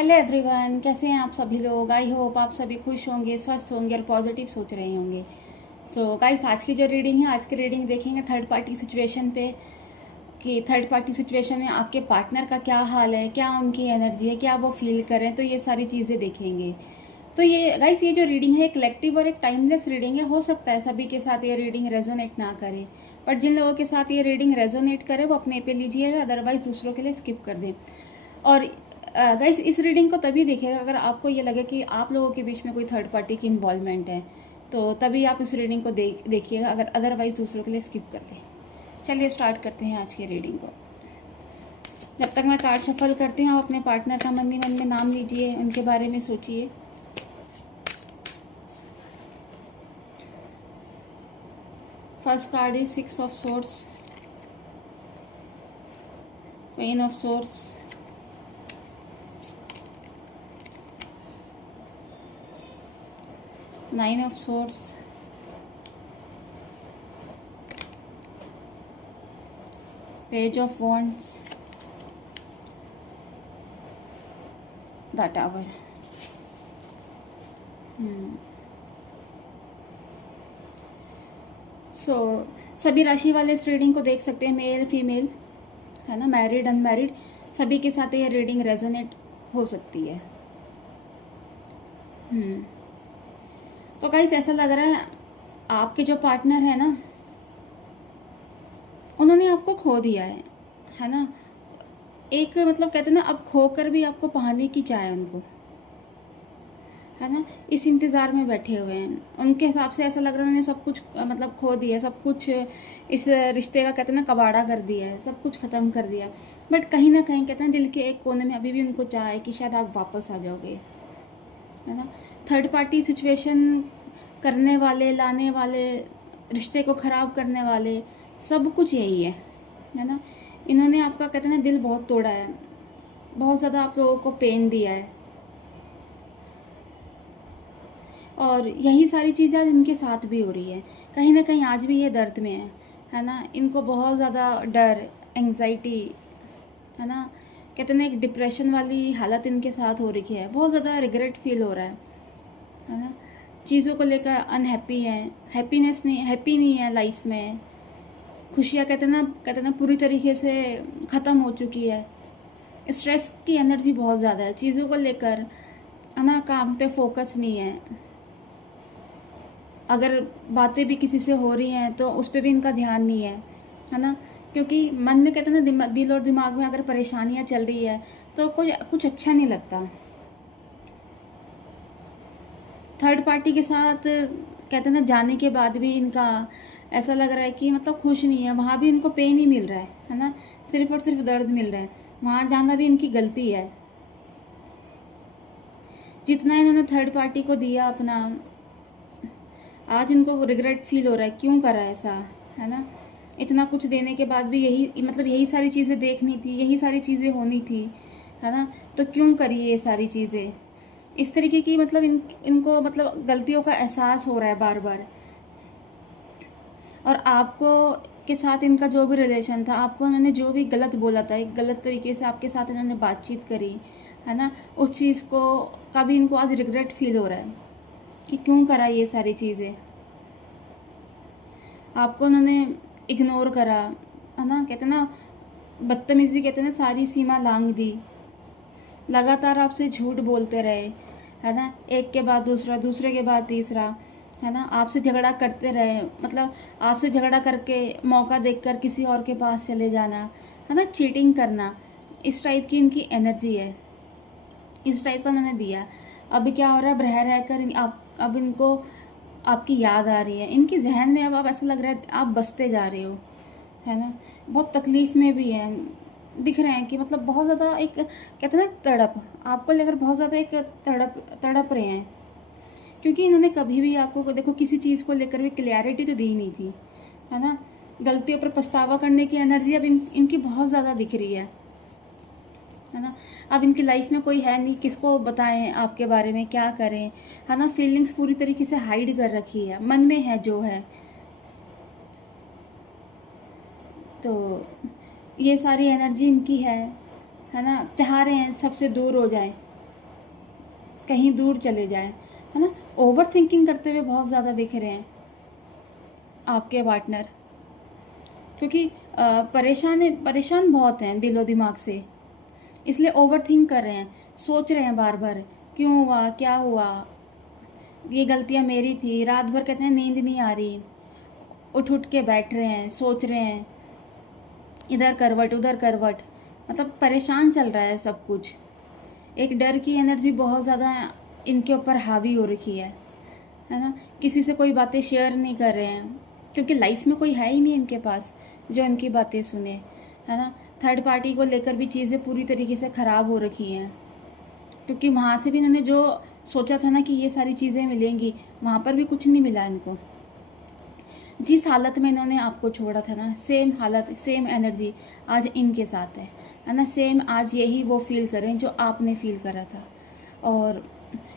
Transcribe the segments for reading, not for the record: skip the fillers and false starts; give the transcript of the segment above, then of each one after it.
Hello everyone, कैसे हैं आप सभी लोग। आई होप आप सभी खुश होंगे, स्वस्थ होंगे और पॉजिटिव सोच रहे होंगे। सो गाइस, आज की जो रीडिंग है, आज की रीडिंग देखेंगे थर्ड पार्टी सिचुएशन पे कि थर्ड पार्टी सिचुएशन में आपके पार्टनर का क्या हाल है, क्या उनकी एनर्जी है, क्या वो फील कर रहे हैं। तो ये सारी चीज़ें देखेंगे। तो ये गाइस, ये जो रीडिंग है एक कलेक्टिव और एक टाइमलेस रीडिंग है। हो सकता है सभी के साथ ये रीडिंग रेजोनेट ना करे, बट जिन लोगों के साथ ये रीडिंग रेजोनेट करे वो अपने पे लीजिएगा, अदरवाइज दूसरों के लिए स्किप कर दें। और गाइस, इस रीडिंग को तभी देखिएगा अगर आपको ये लगे कि आप लोगों के बीच में कोई थर्ड पार्टी की इन्वॉल्वमेंट है, तो तभी आप इस रीडिंग को देखिएगा, अगर अदरवाइज दूसरों के लिए स्किप कर दें। चलिए स्टार्ट करते हैं आज की रीडिंग को। जब तक मैं कार्ड शफल करती हूँ, आप अपने पार्टनर का मन ही मन में नाम लीजिए, उनके बारे में सोचिए। First card is 6 of swords, queen of swords, nine of swords, page of wands, the tower. So सभी राशि वाले इस रीडिंग को देख सकते हैं, मेल फीमेल, है ना, मैरिड अनमैरिड, सभी के साथ ये रीडिंग रेजोनेट हो सकती है। तो गाइस, ऐसा लग रहा है आपके जो पार्टनर है ना, उन्होंने आपको खो दिया है ना। एक मतलब कहते हैं ना, अब खोकर भी आपको पाने की चाह उनको, है ना। इस इंतज़ार में बैठे हुए हैं। उनके हिसाब से ऐसा लग रहा है उन्होंने सब कुछ मतलब खो दिया, सब कुछ इस रिश्ते का कहते हैं ना कबाड़ा कर दिया है, सब कुछ ख़त्म कर दिया। बट कहीं ना कहीं कहते हैं दिल के एक कोने में अभी भी उनको चाह है कि शायद आप वापस आ जाओगे, है ना। थर्ड पार्टी सिचुएशन करने वाले, लाने वाले, रिश्ते को ख़राब करने वाले, सब कुछ यही है ना। इन्होंने आपका कहते हैं ना दिल बहुत तोड़ा है, बहुत ज़्यादा आप लोगों को पेन दिया है, और यही सारी चीज़ें आज इनके साथ भी हो रही है। कहीं ना कहीं आज भी ये दर्द में है ना। इनको बहुत ज़्यादा डर, एंग्जाइटी, है ना, कहते ना एक डिप्रेशन वाली हालत इनके साथ हो रही है। बहुत ज़्यादा रिग्रेट फील हो रहा है ना। चीज़ों को लेकर अनहैप्पी है, हैप्पीनेस नहीं, हैप्पी नहीं है लाइफ में। खुशियाँ कहते ना पूरी तरीके से ख़त्म हो चुकी है। स्ट्रेस की एनर्जी बहुत ज़्यादा है, चीज़ों को लेकर, है ना, काम पे फोकस नहीं है। अगर बातें भी किसी से हो रही हैं तो उस पर भी इनका ध्यान नहीं है ना। क्योंकि मन में कहते हैं ना, दिल और दिमाग में अगर परेशानियां चल रही है तो कोई कुछ अच्छा नहीं लगता। थर्ड पार्टी के साथ कहते हैं ना जाने के बाद भी इनका ऐसा लग रहा है कि मतलब खुश नहीं है। वहाँ भी इनको पेन ही मिल रहा है ना, सिर्फ और सिर्फ दर्द मिल रहा है। वहाँ जाना भी इनकी गलती है। जितना इन्होंने थर्ड पार्टी को दिया अपना, आज इनको रिग्रेट फील हो रहा है, क्यों करा ऐसा, है ना। इतना कुछ देने के बाद भी यही सारी चीज़ें देखनी थी, यही सारी चीज़ें होनी थी, है ना। तो क्यों करी ये सारी चीज़ें। इस तरीके की मतलब इनको मतलब गलतियों का एहसास हो रहा है बार बार। और आपको के साथ इनका जो भी रिलेशन था, आपको उन्होंने जो भी गलत बोला था, एक गलत तरीके से आपके साथ इन्होंने बातचीत करी, है ना, उस चीज़ को का भी इनको आज रिग्रेट फील हो रहा है कि क्यों करा ये सारी चीज़ें। आपको उन्होंने इग्नोर करा, है ना, कहते ना बदतमीज़ी, कहते ना सारी सीमा लांघ दी। लगातार आपसे झूठ बोलते रहे, है ना, एक के बाद दूसरा, दूसरे के बाद तीसरा, है ना। आपसे झगड़ा करते रहे, मतलब आपसे झगड़ा करके मौका देखकर किसी और के पास चले जाना, है ना, चीटिंग करना। इस टाइप की इनकी एनर्जी है, इस टाइप का उन्होंने दिया। अब क्या हो रहा है, अब रह रह कर आप अब इनको आपकी याद आ रही है। इनकी जहन में अब आप ऐसा लग रहा है आप बसते जा रहे हो, है ना। बहुत तकलीफ़ में भी है, दिख रहे हैं कि मतलब बहुत ज़्यादा एक कहते हैं ना तड़प, आपको लेकर बहुत ज़्यादा एक तड़प रहे हैं। क्योंकि इन्होंने कभी भी आपको देखो किसी चीज़ को लेकर भी क्लियरिटी तो दी नहीं थी, है ना। गलतियों पर पछतावा करने की एनर्जी अब इनकी बहुत ज़्यादा दिख रही है ना। अब इनकी लाइफ में कोई है नहीं, किसको बताएं आपके बारे में, क्या करें, है ना। फीलिंग्स पूरी तरीके से हाइड कर रखी है, मन में है जो है। तो ये सारी एनर्जी इनकी है ना। चाह रहे हैं सबसे दूर हो जाए, कहीं दूर चले जाए, है ना। ओवर थिंकिंग करते हुए बहुत ज़्यादा दिख रहे हैं आपके पार्टनर, क्योंकि परेशान बहुत हैं दिलो दिमाग से, इसलिए ओवर थिंक कर रहे हैं, सोच रहे हैं बार बार क्यों हुआ, क्या हुआ, ये गलतियाँ मेरी थी। रात भर कहते हैं नींद नहीं आ रही, उठ उठ के बैठ रहे हैं, सोच रहे हैं, इधर करवट उधर करवट, मतलब परेशान चल रहा है सब कुछ। एक डर की एनर्जी बहुत ज़्यादा इनके ऊपर हावी हो रखी है ना। किसी से कोई बातें शेयर नहीं कर रहे हैं, क्योंकि लाइफ में कोई है ही नहीं इनके पास जो इनकी बातें सुने, है ना। थर्ड पार्टी को लेकर भी चीज़ें पूरी तरीके से ख़राब हो रखी हैं, क्योंकि वहाँ से भी इन्होंने जो सोचा था ना कि ये सारी चीज़ें मिलेंगी, वहाँ पर भी कुछ नहीं मिला इनको। जिस हालत में इन्होंने आपको छोड़ा था ना, सेम हालत सेम एनर्जी आज इनके साथ है ना। सेम आज यही वो फील करें जो आपने फील करा था, और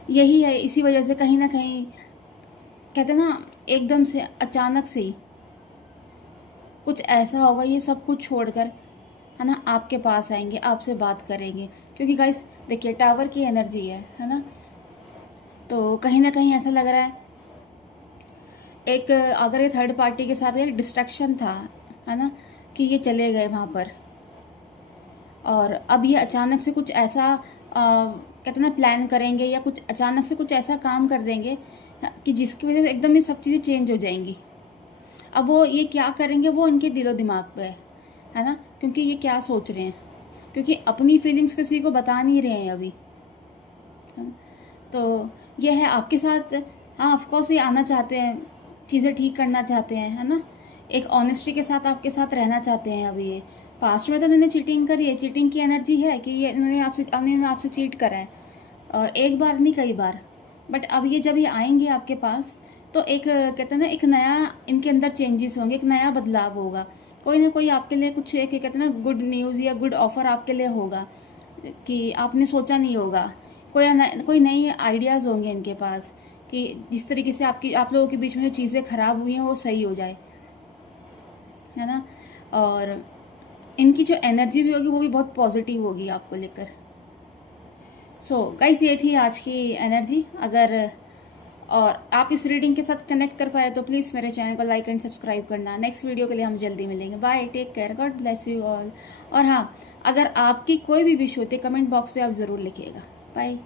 यही है, इसी वजह से कहीं ना कहीं कहते ना एकदम से अचानक से ही कुछ ऐसा होगा, ये सब कुछ छोड़कर, है ना, आपके पास आएंगे, आपसे बात करेंगे। क्योंकि गाइस देखिए टावर की एनर्जी है ना, तो कहीं ना कहीं ऐसा लग रहा है एक, अगर ये थर्ड पार्टी के साथ एक डिस्ट्रैक्शन था, है ना, कि ये चले गए वहाँ पर, और अब ये अचानक से कुछ ऐसा कहते ना प्लान करेंगे, या कुछ अचानक से कुछ ऐसा काम कर देंगे कि जिसकी वजह से एकदम ये सब चीज़ें चेंज हो जाएंगी। अब वो ये क्या करेंगे वो इनके दिलो दिमाग पे है ना, क्योंकि ये क्या सोच रहे हैं, क्योंकि अपनी फीलिंग्स किसी को बता नहीं रहे हैं अभी, है ना? तो ये है आपके साथ। हाँ ऑफकोर्स ये आना चाहते हैं, चीज़ें ठीक करना चाहते हैं, है ना, एक ऑनेस्टी के साथ आपके साथ रहना चाहते हैं। अभी ये पास्ट में तो उन्होंने चीटिंग करी है, चीटिंग की एनर्जी है कि ये उन्होंने आपसे चीट करा है, और एक बार नहीं कई बार। बट अब ये जब ये आएंगे आपके पास, तो एक कहते हैं ना एक नया इनके अंदर चेंजेस होंगे, एक नया बदलाव होगा, कोई ना कोई आपके लिए कुछ एक कहते हैं ना गुड न्यूज़ या गुड ऑफर आपके लिए होगा कि आपने सोचा नहीं होगा। कोई नई आइडियाज़ होंगे इनके पास कि जिस तरीके से आप लोगों के बीच में जो चीज़ें ख़राब हुई हैं वो सही हो जाए, है ना। और इनकी जो एनर्जी भी होगी वो भी बहुत पॉजिटिव होगी आपको लेकर। सो गाइस ये थी आज की एनर्जी। अगर और आप इस रीडिंग के साथ कनेक्ट कर पाए तो प्लीज़ मेरे चैनल को लाइक एंड सब्सक्राइब करना। नेक्स्ट वीडियो के लिए हम जल्दी मिलेंगे। Bye, take care, God bless you all. और हाँ, अगर आपकी कोई भी विश होती है कमेंट बॉक्स पे आप ज़रूर लिखिएगा। बाय।